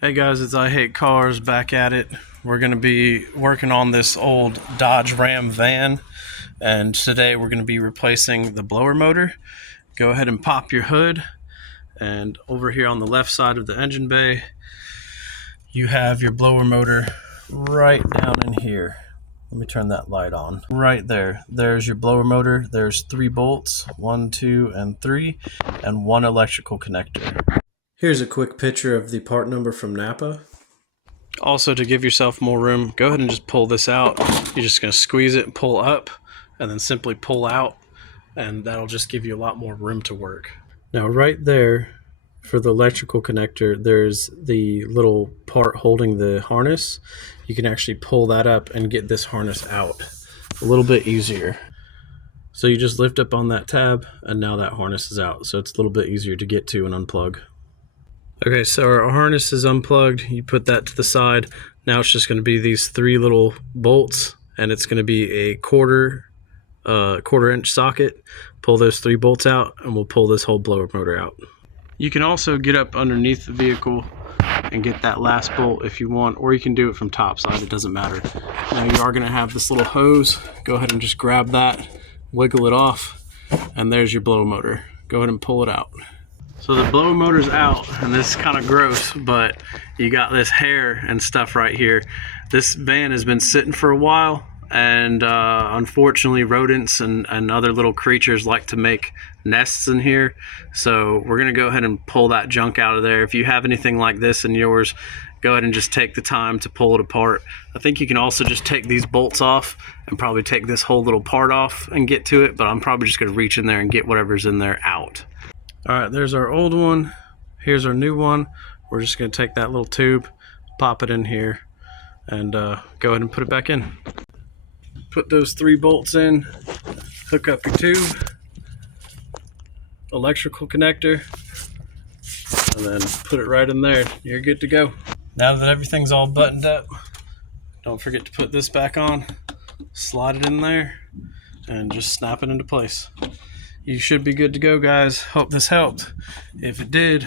Hey guys, it's I Hate Cars back at it. We're going to be working on this old Dodge Ram van, and today we're going to be replacing the blower motor. Go ahead and pop your hood, and over here on the left side of the engine bay you have your blower motor right down in here. Let me turn that light on. Right there. There's your blower motor. There's 3 bolts, 1, 2, and 3, and 1 electrical connector. Here's a quick picture of the part number from Napa. Also, to give yourself more room, go ahead and just pull this out. You're just going to squeeze it and pull up, and then simply pull out, and that'll just give you a lot more room to work. Now right there, for the electrical connector, there's the little part holding the harness. You can actually pull that up and get this harness out a little bit easier. So you just lift up on that tab, and now that harness is out, so it's a little bit easier to get to and unplug. Okay, so our harness is unplugged. You put that to the side. Now it's just going to be these 3 little bolts, and it's going to be a quarter inch socket. Pull those 3 bolts out, and we'll pull this whole blower motor out. You can also get up underneath the vehicle and get that last bolt if you want, or you can do it from top side. It doesn't matter. Now you are going to have this little hose. Go ahead and just grab that, wiggle it off, and there's your blower motor. Go ahead and pull it out. So the blower motor's out, and this is kind of gross, but you got this hair and stuff right here. This van has been sitting for a while, and unfortunately rodents and other little creatures like to make nests in here. So we're gonna go ahead and pull that junk out of there. If you have anything like this in yours, go ahead and just take the time to pull it apart. I think you can also just take these bolts off and probably take this whole little part off and get to it, but I'm probably just gonna reach in there and get whatever's in there out. All right, there's our old one. Here's our new one. We're just gonna take that little tube, pop it in here, and go ahead and put it back in. Put those 3 bolts in, hook up your tube, electrical connector, and then put it right in there. You're good to go. Now that everything's all buttoned up, don't forget to put this back on, slide it in there, and just snap it into place. You should be good to go, guys. Hope this helped. If it did,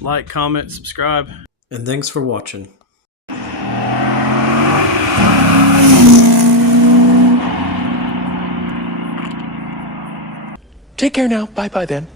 like, comment, subscribe, and thanks for watching. Take care now. Bye-bye then.